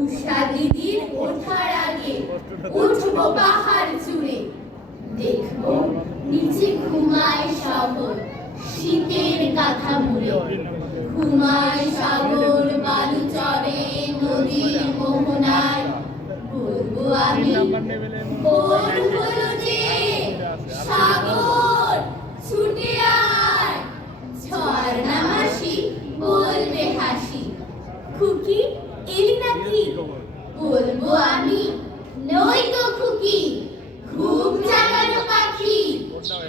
উষা ওঠার আগে উঠবো পাহাড় চূড়ে। দেখব নিচে ঘুমায় শহর শীতের কাঁথা মুড়ে ঘুমায় সাগর বালু চরে নদীর মোহনায়। বলব আমি ভোর হলো যে সাগর ছুটে আয়। ঝর্ণা মাসি বলবে হাসি। খুকি এলি বলব আমি নই তো খুকি ঘুম জাগানো পাখি।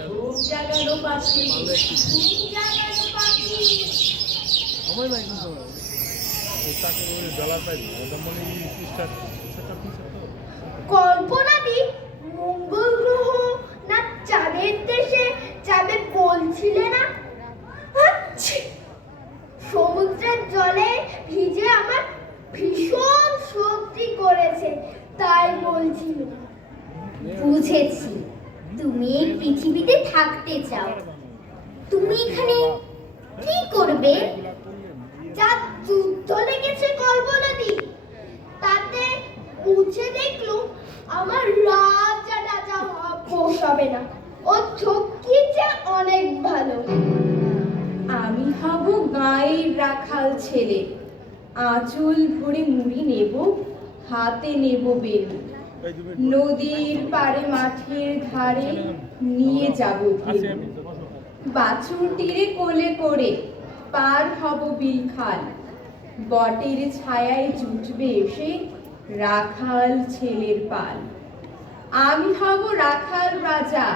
ঘুম জাগানো পাখি ঘুম জাগানো পাখি। কিন্তু ওটা মানে সেটা? কল্পনাদি বুঝেছি। তুমি এই পৃথিবীতে থাকতে চাও। তুমি এখানে কি করবে? যা যুদ্ধ লেগেছে কল্পনাদি। তাতে বুঝে দেখল আমার রাজা রাজা পোষাবে না। ও চক্ষিছে অনেক ভালো। আমি হব গায়ের রাখাল ছেলে। আঁচল ভরে মুড়ি নেব, হাতে নেব বেল নদীর পারে মাঠের ধারে নিয়ে যাব বাছুর তীরে কোলে করে পার হব বিলখাল বটের ছায়ায় জুটবে এসে রাখাল ছেলের পাল। আমি হব রাখাল রাজা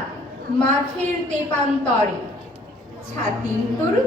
মাঠের তেপান্তরে। ছাতিম তরু